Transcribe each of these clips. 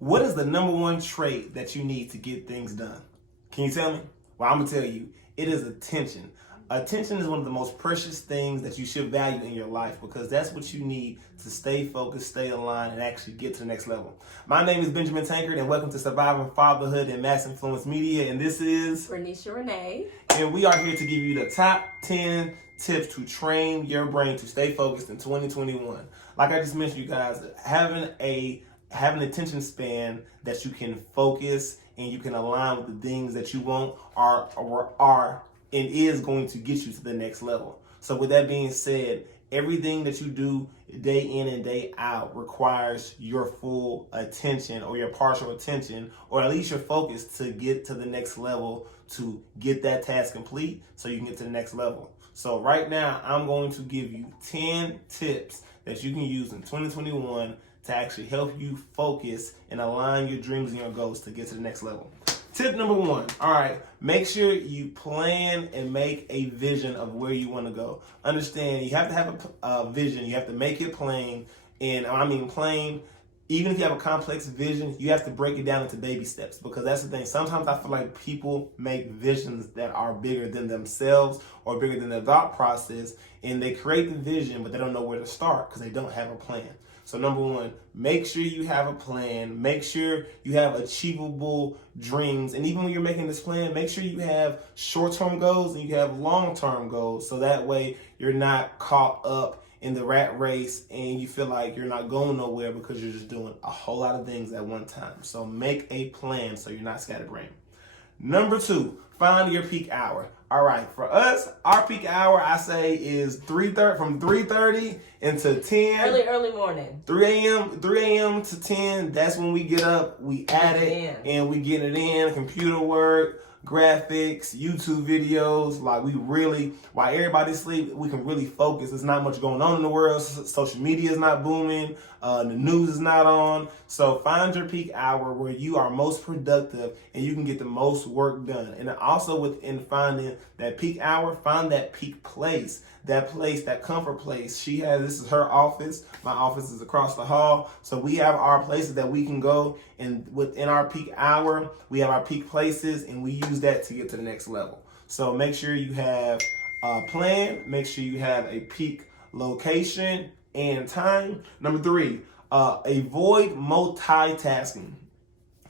What is the number one trait that you need to get things done? Can you tell me? Well, I'm going to tell you. It is attention. Attention is one of the most precious things that you should value in your life because that's what you need to stay focused, stay aligned, and actually get to the next level. My name is Benji Tankard, and welcome to Surviving Fatherhood and Mass Influence Media. And this is Renee. And we are here to give you the top 10 tips to train your brain to stay focused in 2021. Like I just mentioned, you guys, having an attention span that you can focus and you can align with the things that you want are and is going to get you to the next level. So with that being said, everything that you do day in and day out requires your full attention or your partial attention, or at least your focus to get to the next level, to get that task complete so you can get to the next level. So right now, I'm going to give you 10 tips that you can use in 2021 to actually help you focus and align your dreams and your goals to get to the next level. Tip number 1, all right, make sure you plan and make a vision of where you want to go. Understand, you have to have a vision, you have to make it plain, and I mean plain. Even if you have a complex vision, you have to break it down into baby steps, because that's the thing. Sometimes I feel like people make visions that are bigger than themselves or bigger than their thought process, and they create the vision, but they don't know where to start because they don't have a plan. So number 1, make sure you have a plan. Make sure you have achievable dreams. And even when you're making this plan, make sure you have short-term goals and you have long-term goals. So that way you're not caught up in the rat race and you feel like you're not going nowhere because you're just doing a whole lot of things at one time. So make a plan so you're not scatterbrained. Number 2, find your peak hour. All right, for us, our peak hour, I say, is from 3:30 into 10. Early morning. 3 a.m. to 10, that's when we get up, we add it, and we get it in, computer work, graphics, YouTube videos. Like, we really, while everybody's asleep, we can really focus. There's not much going on in the world. Social media is not booming. The news is not on. So find your peak hour where you are most productive and you can get the most work done. And also within finding that peak hour, find that peak place, that comfort place. This is her office. My office is across the hall. So we have our places that we can go, and within our peak hour, we have our peak places, and we use that to get to the next level. So make sure you have a plan. Make sure you have a peak location and time. Number 3, avoid multitasking.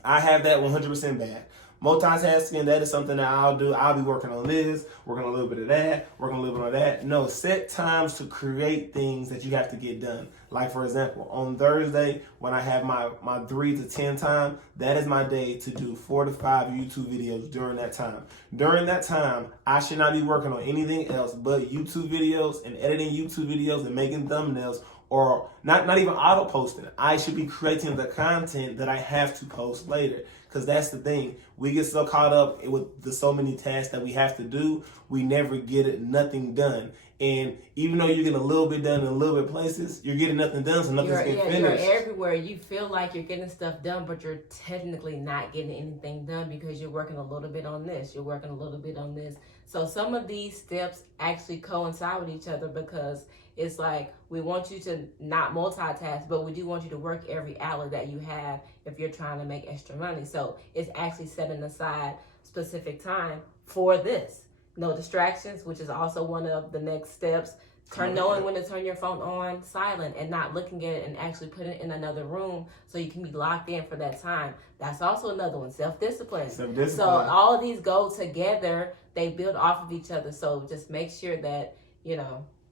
I have that 100% bad. Multitasking, that is something that I'll do. I'll be working on this, working on a little bit of that, working a little bit on that. No, set times to create things that you have to get done. Like, for example, on Thursday, when I have my 3 to 10 time, that is my day to do 4 to 5 YouTube videos during that time. During that time, I should not be working on anything else but YouTube videos and editing YouTube videos and making thumbnails, or not even auto posting. I should be creating the content that I have to post later. Because that's the thing. We get so caught up with the so many tasks that we have to do, we never get nothing done. And even though you're getting a little bit done in a little bit places, you're getting nothing done, so nothing's getting finished. You're everywhere. You feel like you're getting stuff done, but you're technically not getting anything done because you're working a little bit on this. You're working a little bit on this. So some of these steps actually coincide with each other, because it's like we want you to not multitask, but we do want you to work every hour that you have if you're trying to make extra money. So it's actually setting aside specific time for this. No distractions, which is also one of the next steps. Knowing when to turn your phone on silent and not looking at it, and actually put it in another room so you can be locked in for that time. That's also another one, self-discipline. So all of these go together, they build off of each other. So just make sure that,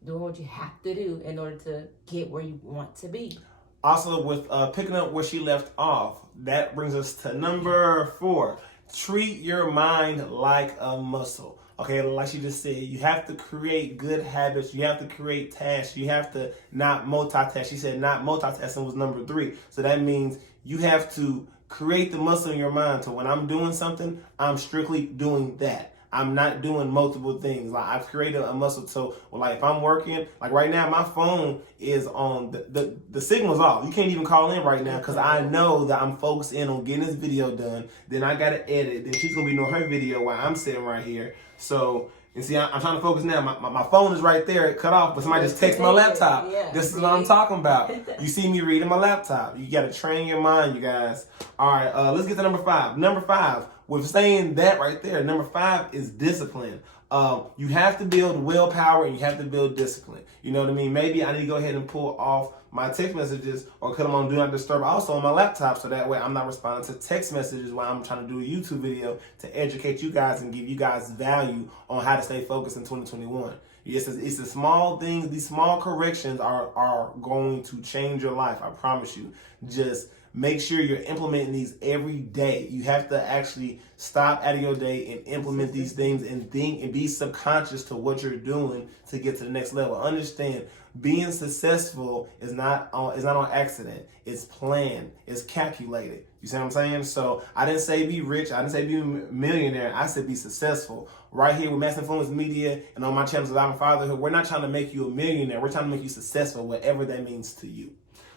doing what you have to do in order to get where you want to be. Also, with picking up where she left off, that brings us to number 4. Treat your mind like a muscle. Okay, like she just said, you have to create good habits. You have to create tasks. You have to not multitask. She said not multitasking was number 3. So that means you have to create the muscle in your mind. So when I'm doing something, I'm strictly doing that. I'm not doing multiple things. Like, I've created a muscle. So, like, if I'm working, like right now, my phone is on, the signal's off. You can't even call in right now because I know that I'm focused in on getting this video done. Then I got to edit. Then she's going to be doing her video while I'm sitting right here. So, And see, I'm trying to focus now. My phone is right there, cut off, but somebody just texted my laptop. Yeah. This is what I'm talking about. You see me reading my laptop. You got to train your mind, you guys. All right, let's get to number 5. Number 5, with saying that right there, number 5 is discipline. You have to build willpower and you have to build discipline. You know what I mean? Maybe I need to go ahead and pull off my text messages or put them on Do Not Disturb also on my laptop, so that way I'm not responding to text messages while I'm trying to do a YouTube video to educate you guys and give you guys value on how to stay focused in 2021. It's the small things, these small corrections are going to change your life. I promise you. Just make sure you're implementing these every day. You have to actually stop out of your day and implement these things and think and be subconscious to what you're doing to get to the next level. Understand, being successful is not on accident. It's planned. It's calculated. You see what I'm saying? So I didn't say be rich. I didn't say be a millionaire. I said be successful. Right here with Mass Influence Media and on my channel Surviving Fatherhood, we're not trying to make you a millionaire. We're trying to make you successful, whatever that means to you.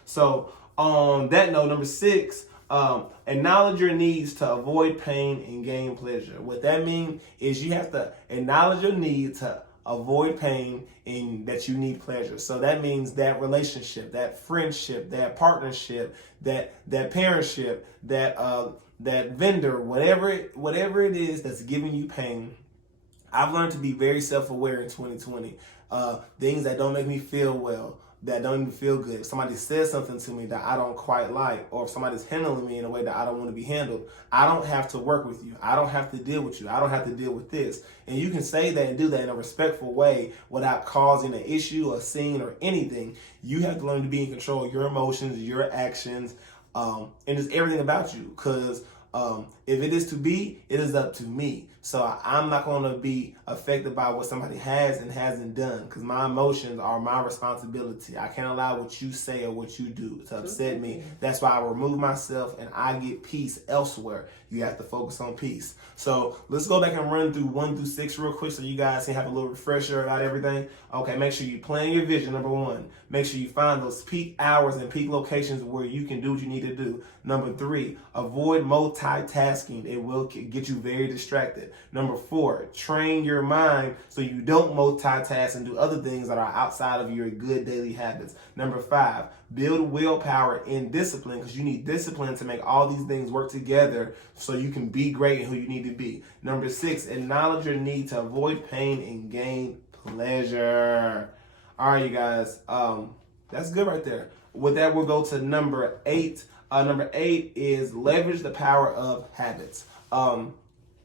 So on that note, number 6, acknowledge your needs to avoid pain and gain pleasure. What that means is you have to acknowledge your need to avoid pain and that you need pleasure. So that means that relationship, that friendship, that partnership, that parentship, that vendor, whatever it is that's giving you pain. I've learned to be very self-aware in 2020. Things that don't make me feel well, that don't even feel good. If somebody says something to me that I don't quite like, or if somebody's handling me in a way that I don't want to be handled, I don't have to work with you. I don't have to deal with you. I don't have to deal with this. And you can say that and do that in a respectful way without causing an issue, a scene, or anything. You have to learn to be in control of your emotions, your actions, and just everything about you. Because if it is to be, it is up to me. So I'm not going to be affected by what somebody has and hasn't done, because my emotions are my responsibility. I can't allow what you say or what you do to upset me. That's why I remove myself and I get peace elsewhere. You have to focus on peace. So let's go back and run through 1 through 6 real quick so you guys can have a little refresher about everything. Okay, make sure you plan your vision, number 1. Make sure you find those peak hours and peak locations where you can do what you need to do. Number 3, avoid multitasking. It will get you very distracted. Number 4, train your mind so you don't multitask and do other things that are outside of your good daily habits. Number 5, build willpower and discipline, because you need discipline to make all these things work together so you can be great and who you need to be. Number 6, acknowledge your need to avoid pain and gain pleasure. All right, you guys, that's good right there. With that, we'll go to number 8. Number 8 is leverage the power of habits.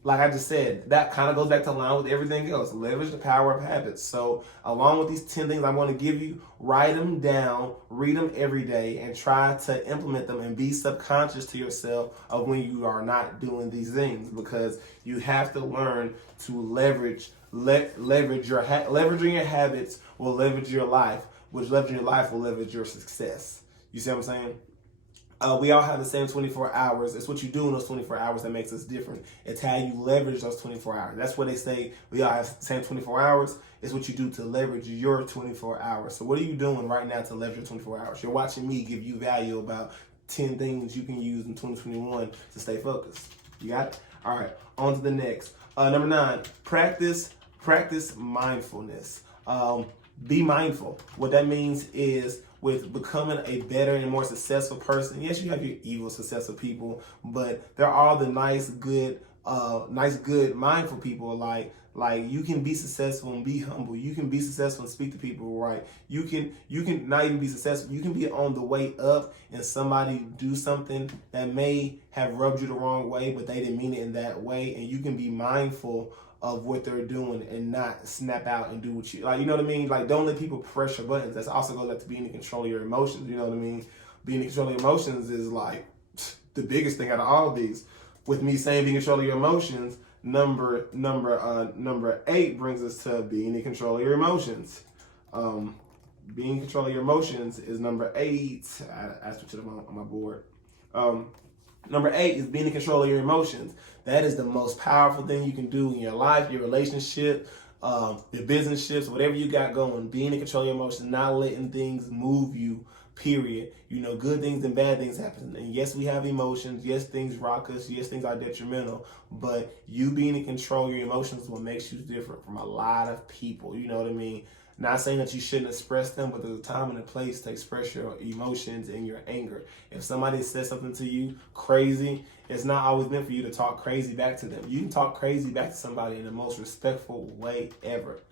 Like I just said, that kind of goes back to line with everything else. Leverage the power of habits. So along with these 10 things I'm going to give you, write them down, read them every day, and try to implement them and be subconscious to yourself of when you are not doing these things, because you have to learn to leverage leveraging your habits will leverage your life, which leveraging your life will leverage your success. You see what I'm saying? We all have the same 24 hours. It's what you do in those 24 hours that makes us different. It's how you leverage those 24 hours. That's what they say. We all have the same 24 hours. It's what you do to leverage your 24 hours. So what are you doing right now to leverage your 24 hours? You're watching me give you value about 10 things you can use in 2021 to stay focused. You got it? All right, on to the next. Number 9, practice mindfulness. Be mindful. What that means is, with becoming a better and more successful person, yes, you have your evil, successful people, but there are the nice, good, mindful people. Like you can be successful and be humble. You can be successful and speak to people right. You can not even be successful. You can be on the way up and somebody do something that may have rubbed you the wrong way, but they didn't mean it in that way, and you can be mindful of what they're doing and not snap out and do what you like. You know what I mean? Like, don't let people press your buttons. That's also goes back to being in control of your emotions. You know what I mean? Being in control of your emotions is like the biggest thing out of all of these. With me saying being in control of your emotions, number 8 brings us to being in control of your emotions. Being in control of your emotions is number 8. I switched it on my board. Number 8 is being in control of your emotions. That is the most powerful thing you can do in your life, your relationship, your business ships, whatever you got going. Being in control of your emotions, not letting things move you period. You know, good things and bad things happen. And yes, we have emotions. Yes, things rock us. Yes, things are detrimental. But you being in control of your emotions is what makes you different from a lot of people. You know what I mean? Not saying that you shouldn't express them, but there's a time and a place to express your emotions and your anger. If somebody says something to you crazy, it's not always meant for you to talk crazy back to them. You can talk crazy back to somebody in the most respectful way ever.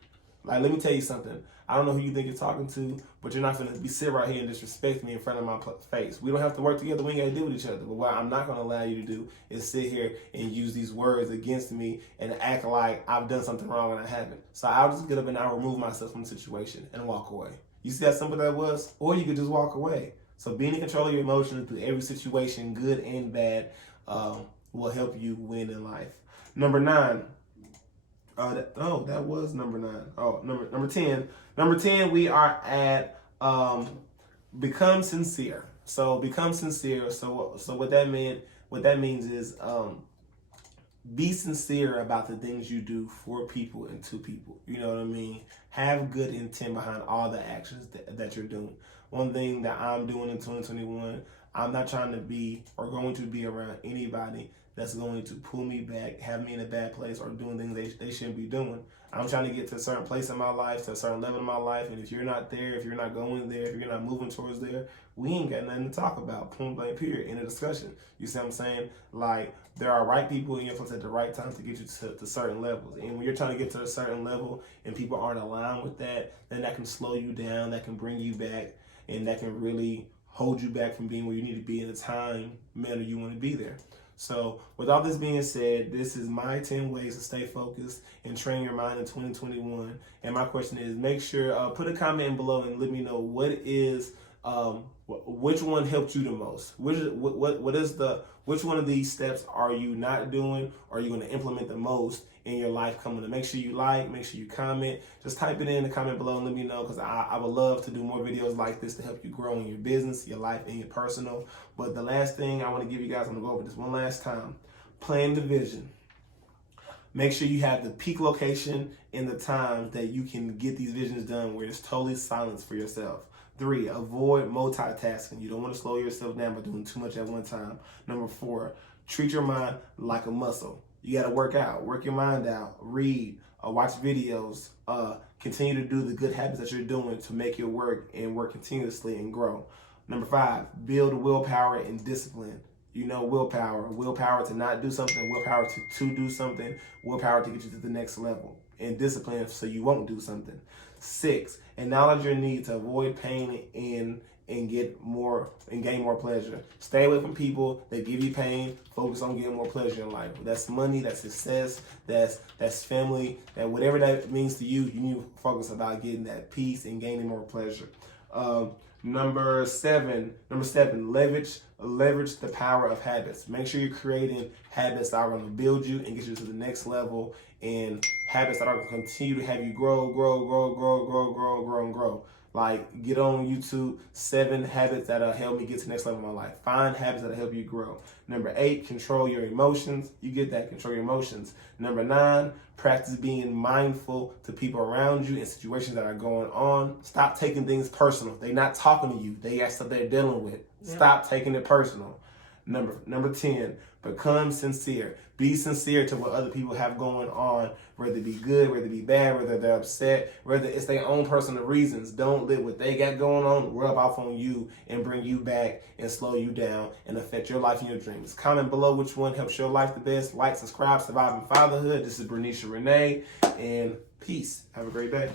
Like, let me tell you something. I don't know who you think you're talking to, but you're not going to be sit right here and disrespect me in front of my face. We don't have to work together. We ain't got to deal with each other. But what I'm not going to allow you to do is sit here and use these words against me and act like I've done something wrong when I haven't. So I'll just get up and I'll remove myself from the situation and walk away. You see how simple that was? Or you could just walk away. So being in control of your emotions through every situation, good and bad, will help you win in life. Number 9. That was number 9. Number 10. Number 10, we are at become sincere. So become sincere. So what that means is be sincere about the things you do for people and to people. You know what I mean? Have good intent behind all the actions that you're doing. One thing that I'm doing in 2021, I'm not trying to be or going to be around anybody that's going to pull me back, have me in a bad place, or doing things they shouldn't be doing. I'm trying to get to a certain place in my life, to a certain level in my life, and if you're not there, if you're not going there, if you're not moving towards there, we ain't got nothing to talk about, point blank period, in a discussion. You see what I'm saying? Like, there are right people in your place at the right time to get you to certain levels. And when you're trying to get to a certain level and people aren't aligned with that, then that can slow you down, that can bring you back, and that can really hold you back from being where you need to be in the time, manner you want to be there. So with all this being said, this is my 10 ways to stay focused and train your mind in 2021. And my question is, make sure, put a comment below and let me know which one helped you the most. Which one of these steps are you not doing, or are you going to implement the most in your life coming up? Make sure you like, make sure you comment. Just type it in the comment below and let me know, because I would love to do more videos like this to help you grow in your business, your life, and your personal. But the last thing I want to give you guys, I'm going to go over this one last time. Plan the vision. Make sure you have the peak location and the time that you can get these visions done where it's totally silence for yourself. 3, avoid multitasking. You don't want to slow yourself down by doing too much at one time. Number 4, treat your mind like a muscle. You got to work out, work your mind out, read, watch videos, continue to do the good habits that you're doing to make your work and work continuously and grow. Number 5, build willpower and discipline. You know, willpower to not do something, willpower to do something, willpower to get you to the next level, and discipline so you won't do something. 6, acknowledge your need to avoid pain and gain more pleasure. Stay away from people that give you pain. Focus on getting more pleasure in life. That's money, that's success, that's family, that whatever that means to you, you need to focus about getting that peace and gaining more pleasure. Number seven, leverage the power of habits. Make sure you're creating habits that are going to build you and get you to the next level, and habits that are going to continue to have you grow. Like, get on YouTube, 7 habits that'll help me get to the next level of my life. Find habits that'll help you grow. Number 8, control your emotions. You get that, control your emotions. Number 9, practice being mindful to people around you and situations that are going on. Stop taking things personal. They're not talking to you. They got stuff they're dealing with. Yep. Stop taking it personal. Number 10, become sincere. Be sincere to what other people have going on, whether it be good, whether it be bad, whether they're upset, whether it's their own personal reasons. Don't let what they got going on rub off on you and bring you back and slow you down and affect your life and your dreams. Comment below which one helps your life the best. Like, subscribe, Surviving Fatherhood. This is Bernicia Renee, and peace. Have a great day.